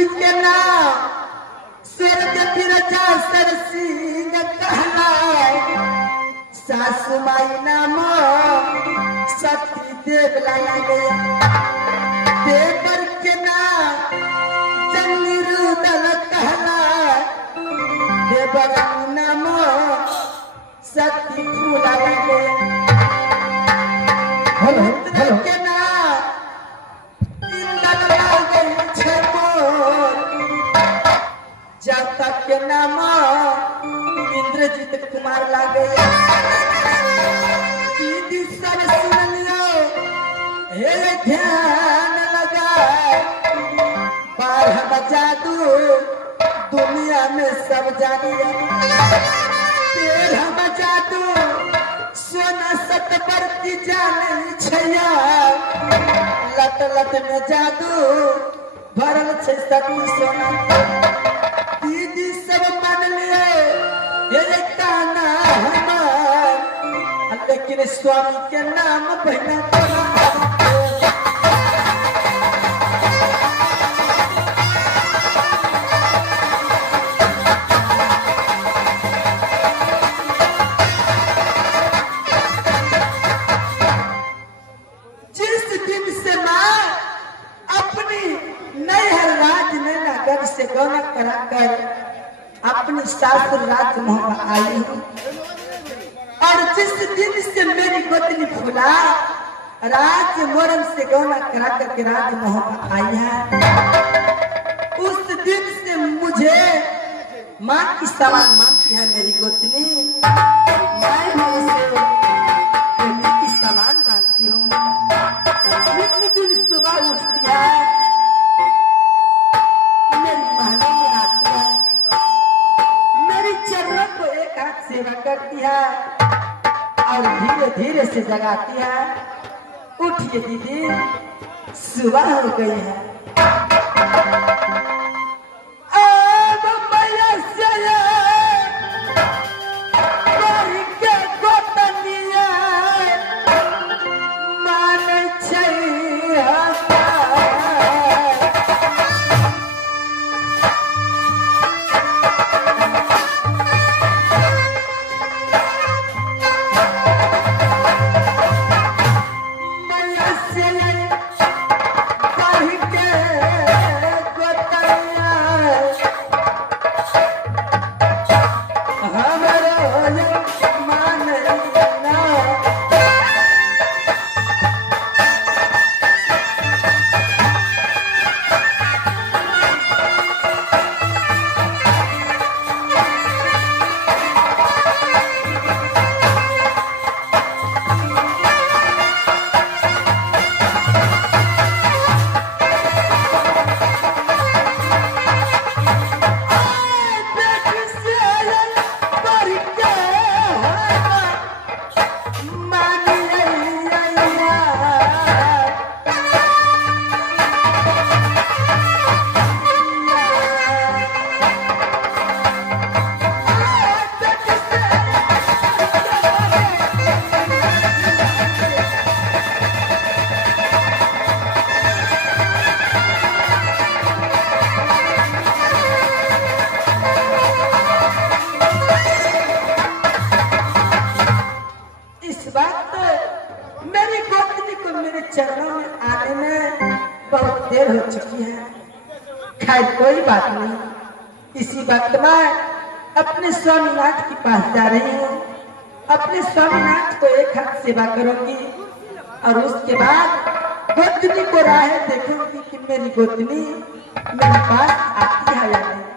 जी के नाम स्वर्ग बिरजा सरसिंह कहलाए, सासु माई नाम सती देव लाया गया। देवर के नाम जंगली रुदल कहलाए, देवर नाम सती फूला गया। पुत्र के नाम इंदल लागे छमोर, जातक के नाम इंद्रजीत कुमार लागे। दीदी सब सुन लियो, हे ध्यान लगाए, 12 जादू दुनिया में सब जानिए। 13 जादू सोना सतवर्ती जाने छैया, लत लत में जादू भरल छै सती सोना। दीदी सब मान लिए ये काना हमार, लेकिन स्वामी के नाम बहना तोरा। गौना कराकर अपनी सासुर राजमहल आई हूँ, और जिस दिन से मेरी गोतनी फूला राजमोरन से गौना कराकर के राजमहल आई है, उस दिन से मुझे माँ की समान मानती है मेरी गोतनी। मैं भी उसे बेटी की समान मानती हूँ। दिन सुबह उठती है, सेवा करती है और धीरे धीरे से जगाती है। उठिए दीदी, सुबह हो गई है। चरणों में आने में बहुत देर हो चुकी है। खैर कोई बात नहीं, इसी वक्त मैं अपने स्वामीनाथ के पास जा रही हूँ। अपने स्वामीनाथ को एक हाथ सेवा करूंगी और उसके बाद गोतनी को राह देखूंगी कि मेरी गोतनी मेरे पास आती है या नहीं।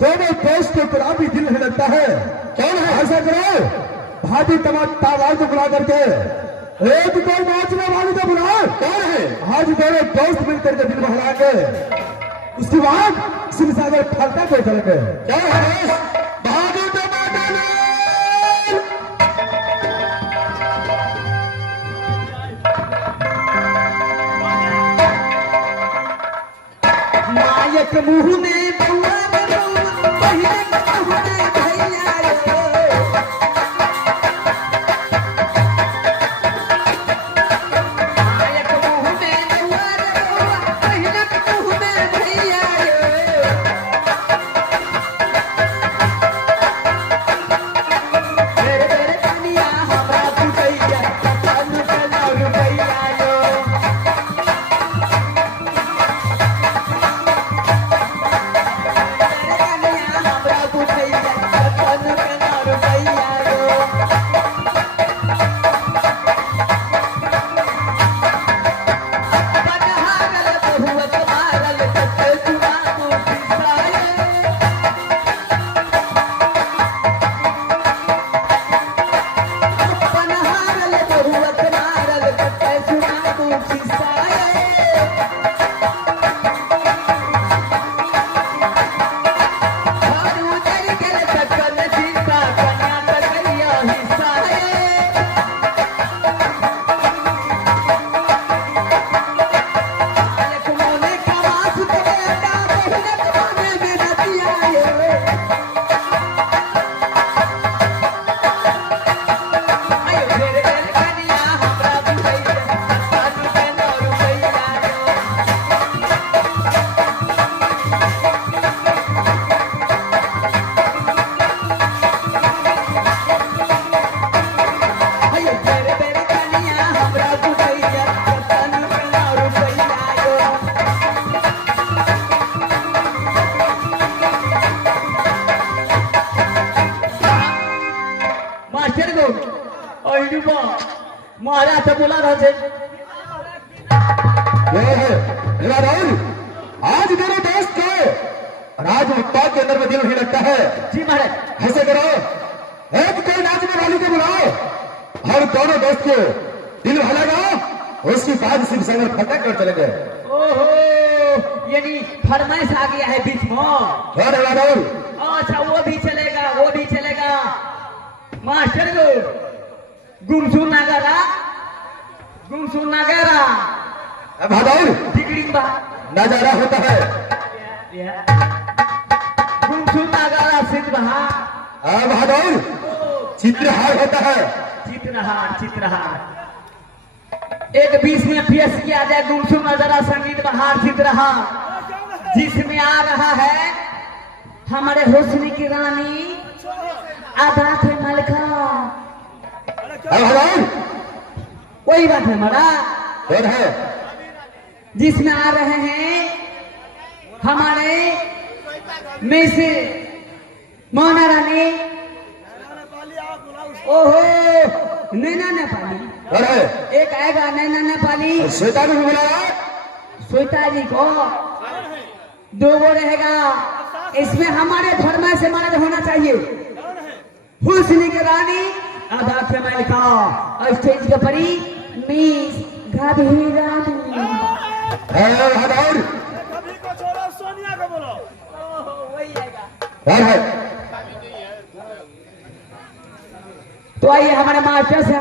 दोनों दोस्त को बुरा भी दिल में लगता है। कौन है? ऐसा करो, भाभी तमाम को बुला करके एक कोई नाचने वाली को बुलाओ। कौन है? आज दोनों दोस्त मिलकर के दिल बहलाएंगे, उसके बाद शिव सागर फलता को चलेंगे। क्या है? भाभी नायक मुंह में बउआ पहले भैया नायक मुंह में बउआ पहले मुंह में भैया तेरे तेरे कनिया हमरा बुझैया तनु तनु भैया मारा तो बोला रहा थे राहुल, आज मेरे दोस्त को राज उत्पाद के अंदर में दिल नहीं लगता है। जी महाराज। ऐसे करो, एक कोई नाचने वाली को बुलाओ, हर दोनों दोस्त को दिल भलेगा, उसके बाद शिव सागर फटक कर चले गए। ओहो, यानी फरमाइश आ गया है बीच में। क्या राहुल? अच्छा, वो भी चलेगा, वो भी चलेगा। मास्टर को गुमसुम नगरा नजारा होता है। गुमसुम नगरा सिद्ध बहा बहादुर चित्रहार होता है। चित्रहार एक बीच में पेश किया जाए गुमसुम नजारा संगीत बहार चित्रहार, जिसमें आ रहा है हमारे हुस्न की रानी आधा थे मलका। वही बात है हमारा, जिसमें आ रहे हैं हमारे में से मोना रानी। ओहो, नैना नेपाली एक आएगा, नैना नेपाली। श्वेता को भी बुलाया, श्वेता जी को दो वो रहेगा। इसमें हमारे फरमाइश से महाराज होना चाहिए हुस्न की रानी आधा के मलका, और स्टेज के परी मिस गाभी रानी। सोनिया को बोलो, वही आएगा। तो आइए हमारे मास्टर से